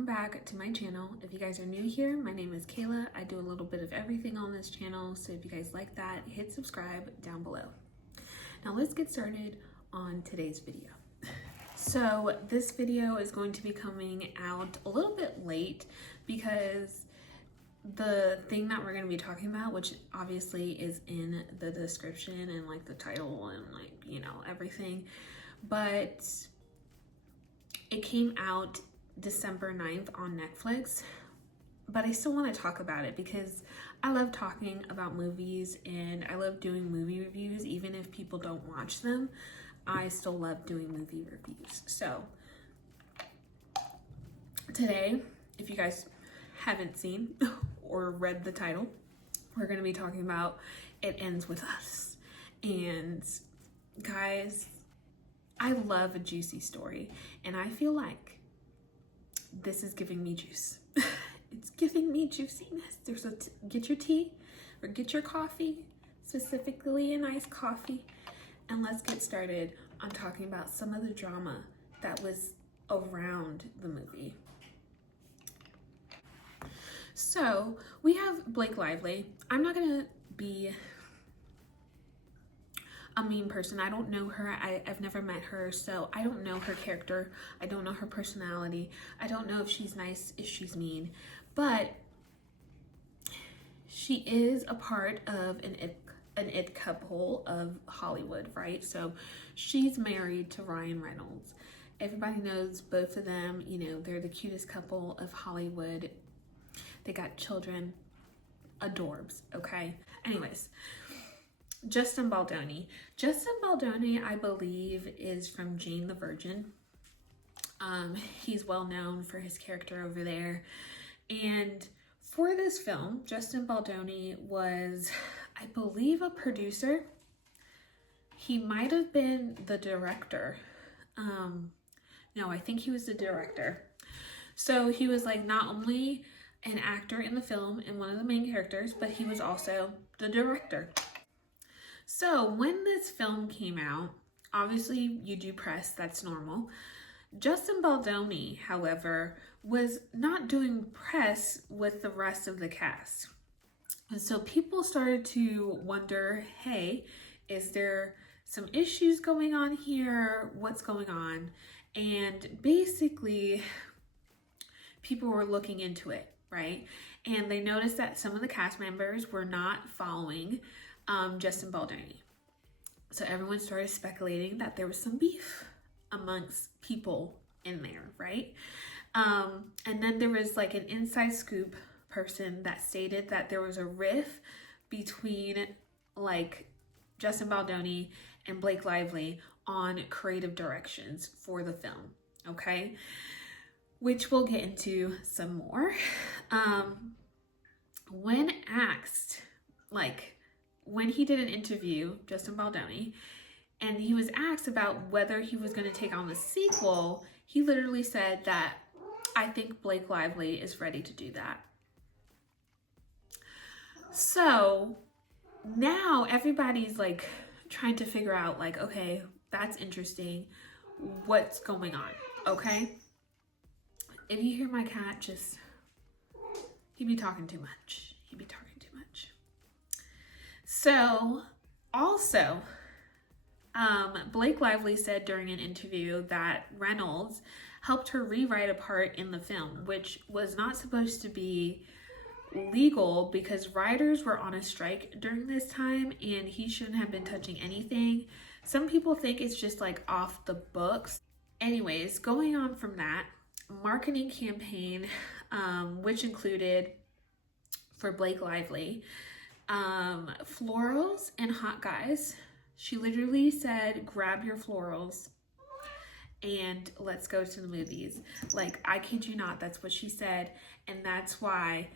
welcome back to my channel. If you guys are new here, my name is Kayla. I do a little bit of everything on this channel, so if you guys like that, hit subscribe down below. Now let's get started on today's video. So this video is going to be coming out a little bit late because the thing that we're going to be talking about, which obviously is in the description and like the title and like, you know, everything, but it came out December 9th on Netflix, but I still want to talk about it because I love talking about movies and I love doing movie reviews. Even if people don't watch them, I still love doing movie reviews. So today, if you guys haven't seen or read the title, we're going to be talking about It Ends With Us. And guys, I love a juicy story, and I feel like this is giving me juice. It's giving me juiciness. Get your tea or get your coffee, specifically an iced coffee, and let's get started on talking about some of the drama that was around the movie. So we have Blake Lively. I'm not gonna be a mean person. I don't know her. I've never met her, so I don't know her character. I don't know her personality. I don't know if she's nice, if she's mean, but she is a part of an it couple of Hollywood, right? So she's married to Ryan Reynolds. Everybody knows both of them. You know, they're the cutest couple of Hollywood. They got children, adorbs, okay? Anyways, Justin Baldoni. Justin Baldoni, I believe, is from Jane the Virgin. He's well known for his character over there. And for this film, Justin Baldoni was, I believe, a producer. He might have been the director. No, I think he was the director. So he was like not only an actor in the film and one of the main characters, but he was also the director. So when this film came out, obviously you do press, that's normal. Justin Baldoni, however, was not doing press with the rest of the cast. And so people started to wonder, hey, is there some issues going on here? What's going on? And basically, people were looking into it, right? And they noticed that some of the cast members were not following Justin Baldoni. So everyone started speculating that there was some beef amongst people in there, right? And then there was like an inside scoop person that stated that there was a riff between like Justin Baldoni and Blake Lively on creative directions for the film, okay? Which we'll get into some more. When asked, like, when he did an interview, Justin Baldoni, and he was asked about whether he was going to take on the sequel, he literally said that, I think Blake Lively is ready to do that. So now everybody's like trying to figure out like, okay, that's interesting. What's going on? Okay. If you hear my cat, just, he'd be talking too much. He'd be talking too much. So also, Blake Lively said during an interview that Reynolds helped her rewrite a part in the film, which was not supposed to be legal because writers were on a strike during this time and he shouldn't have been touching anything. Some people think it's just like off the books. Anyways, going on from that, marketing campaign, which included for Blake Lively, florals and hot guys. She literally said, grab your florals and let's go to the movies. Like, I kid you not, that's what she said. And that's why,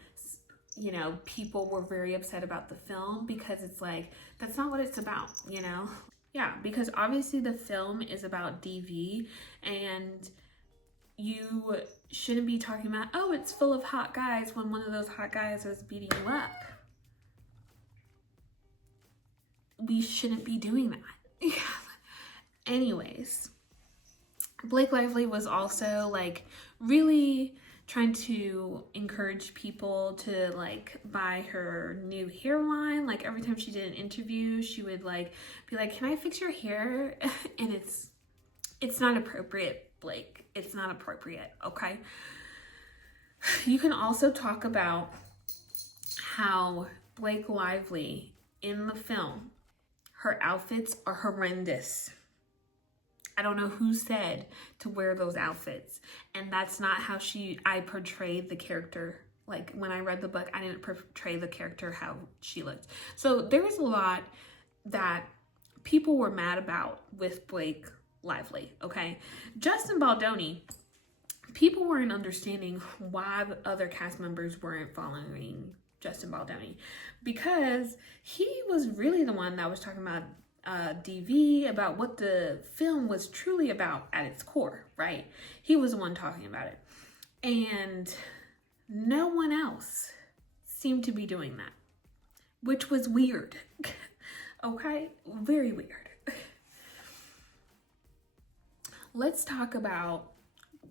you know, people were very upset about the film because it's like, that's not what it's about, you know? Yeah, because obviously the film is about DV and you shouldn't be talking about, oh, it's full of hot guys when one of those hot guys is beating you up. We shouldn't be doing that. Yeah. Anyways, Blake Lively was also like really trying to encourage people to like buy her new hairline. Like every time she did an interview, she would like be like, "Can I fix your hair?" And it's not appropriate, Blake. It's not appropriate, okay? You can also talk about how Blake Lively in the film, her outfits are horrendous. I don't know who said to wear those outfits. And that's not how I portrayed the character. Like when I read the book, I didn't portray the character how she looked. So there was a lot that people were mad about with Blake Lively, okay? Justin Baldoni, people weren't understanding why the other cast members weren't following Justin Baldoni, because he was really the one that was talking about DV, about what the film was truly about at its core, right? He was the one talking about it. And no one else seemed to be doing that, which was weird. Okay? Very weird. Let's talk about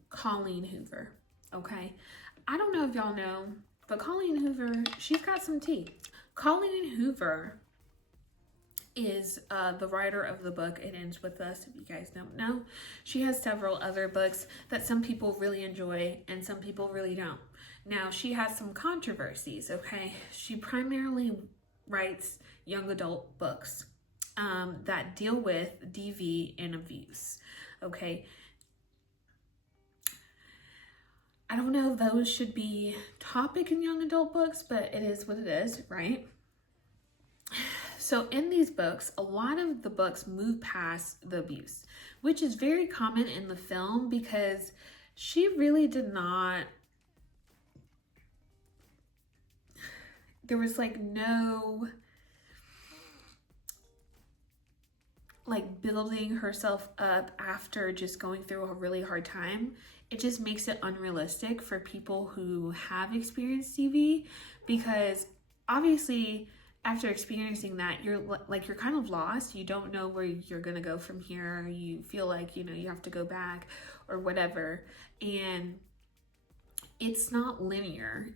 Colleen Hoover, okay? I don't know if y'all know, but Colleen Hoover, she's got some tea. Colleen Hoover is the writer of the book It Ends With Us, if you guys don't know. She has several other books that some people really enjoy and some people really don't. Now, she has some controversies, okay? She primarily writes young adult books that deal with DV and abuse, okay? I don't know if those should be topic in young adult books, but it is what it is, right? So in these books, a lot of the books move past the abuse, which is very common in the film because she really did not, there was like no like building herself up after just going through a really hard time. It just makes it unrealistic for people who have experienced DV, because obviously after experiencing that, you're kind of lost. You don't know where you're gonna go from here. You feel like, you know, you have to go back or whatever. And it's not linear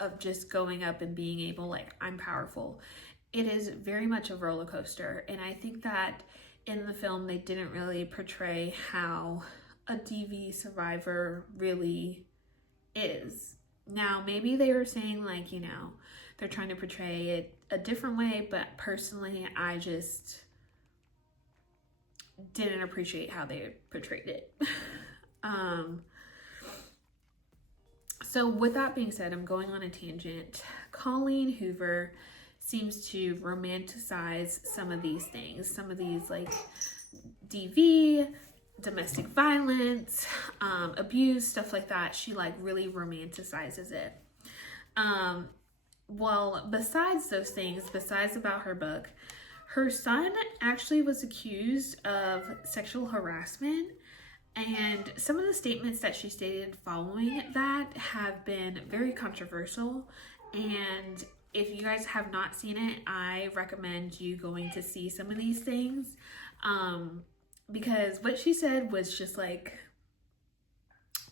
of just going up and being able, like, I'm powerful. It is very much a roller coaster. And I think that in the film, they didn't really portray how a DV survivor really is. Now, maybe they were saying, like, you know, they're trying to portray it a different way, but personally, I just didn't appreciate how they portrayed it. So with that being said, I'm going on a tangent. Colleen Hoover seems to romanticize some of these things, some of these like DV, domestic violence, abuse, stuff like that. She like really romanticizes it. Well, besides those things, besides about her book, her son actually was accused of sexual harassment, and some of the statements that she stated following that have been very controversial. And if you guys have not seen it, I recommend you going to see some of these things, because what she said was just like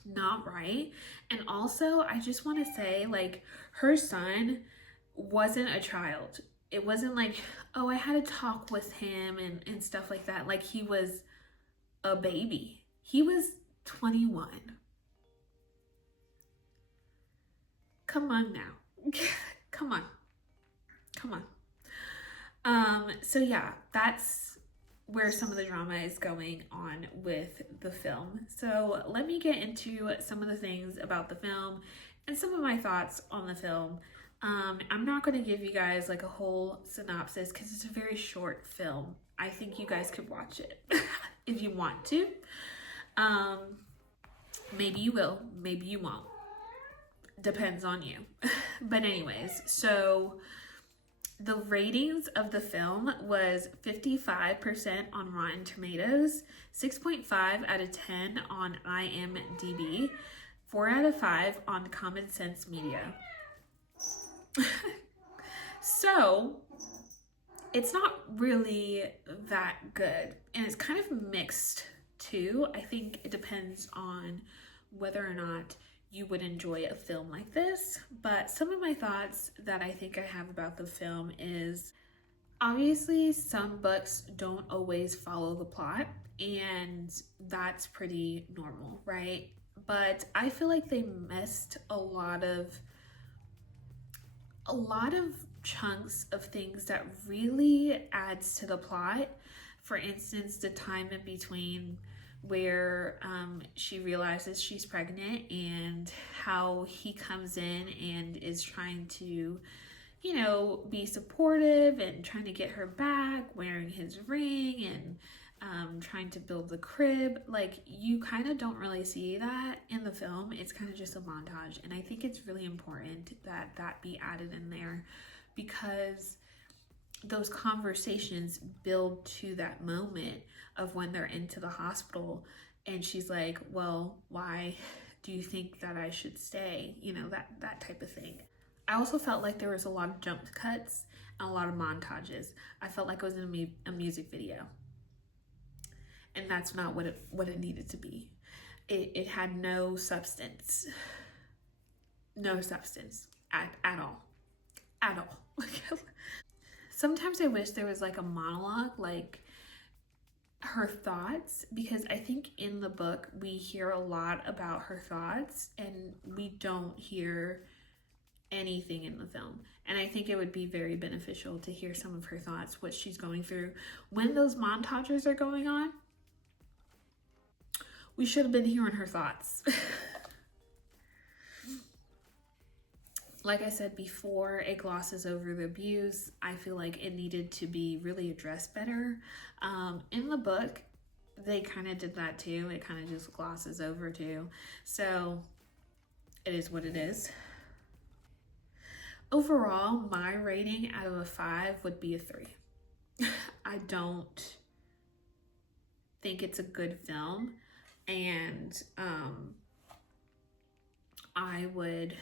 not right. And also, I just want to say, like, her son wasn't a child. It wasn't like, oh, I had a talk with him and stuff like that. Like, he was a baby. He was 21. Come on now. Come on. Come on. So yeah, that's where some of the drama is going on with the film. So let me get into some of the things about the film and some of my thoughts on the film. I'm not going to give you guys like a whole synopsis because it's a very short film. I think you guys could watch it if you want to. Maybe you will, maybe you won't. Depends on you. But anyways, so the ratings of the film was 55% on Rotten Tomatoes, 6.5 out of 10 on IMDb, 4 out of 5 on Common Sense Media. So it's not really that good, and it's kind of mixed too. I think it depends on whether or not you would enjoy a film like this. But some of my thoughts that I think I have about the film is, obviously some books don't always follow the plot, and that's pretty normal, right? But I feel like they missed a lot of chunks of things that really adds to the plot. For instance, the time in between where she realizes she's pregnant, and how he comes in and is trying to, you know, be supportive and trying to get her back, wearing his ring, and trying to build the crib. Like, you kind of don't really see that in the film. It's kind of just a montage, and I think it's really important that that be added in there, because those conversations build to that moment of when they're into the hospital and she's like, well, why do you think that I should stay? You know, that type of thing. I also felt like there was a lot of jump cuts and a lot of montages. I felt like it was in a music video, and that's not what it needed to be. It had no substance, at all. Sometimes I wish there was like a monologue, like her thoughts, because I think in the book we hear a lot about her thoughts and we don't hear anything in the film. And I think it would be very beneficial to hear some of her thoughts, what she's going through. When those montages are going on, we should have been hearing her thoughts. Like I said before, it glosses over the abuse. I feel like it needed to be really addressed better. In the book, they kind of did that too. It kind of just glosses over too. So it is what it is. Overall, my rating out of a 5 would be a 3. I don't think it's a good film, and I would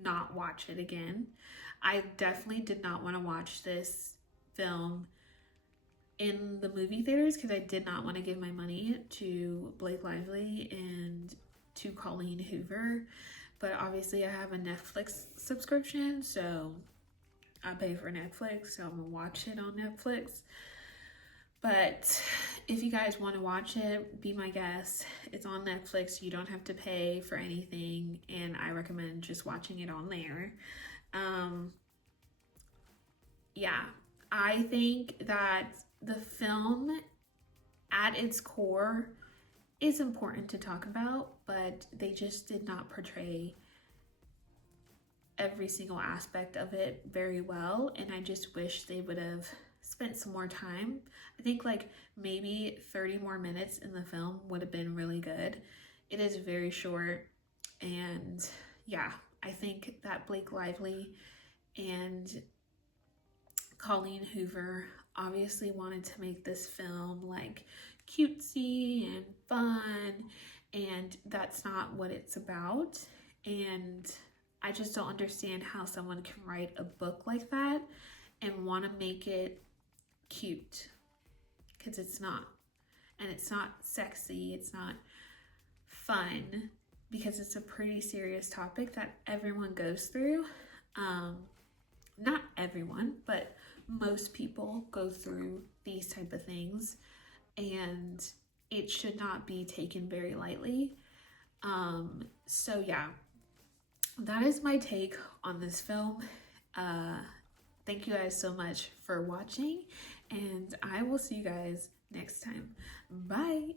not watch it again. I definitely did not want to watch this film in the movie theaters because I did not want to give my money to Blake Lively and to Colleen Hoover. But obviously I have a Netflix subscription, so I pay for Netflix, so I'm gonna watch it on Netflix. But if you guys want to watch it, be my guest. It's on Netflix. You don't have to pay for anything, and I recommend just watching it on there. Yeah, I think that the film at its core is important to talk about, but they just did not portray every single aspect of it very well, and I just wish they would have spent some more time. I think like maybe 30 more minutes in the film would have been really good. It is very short, and yeah, I think that Blake Lively and Colleen Hoover obviously wanted to make this film like cutesy and fun, and that's not what it's about. And I just don't understand how someone can write a book like that and want to make it cute, because it's not. And it's not sexy, it's not fun, because it's a pretty serious topic that everyone goes through. Not everyone, but most people go through these type of things, and it should not be taken very lightly. So yeah, that is my take on this film. Thank you guys so much for watching, and I will see you guys next time. Bye.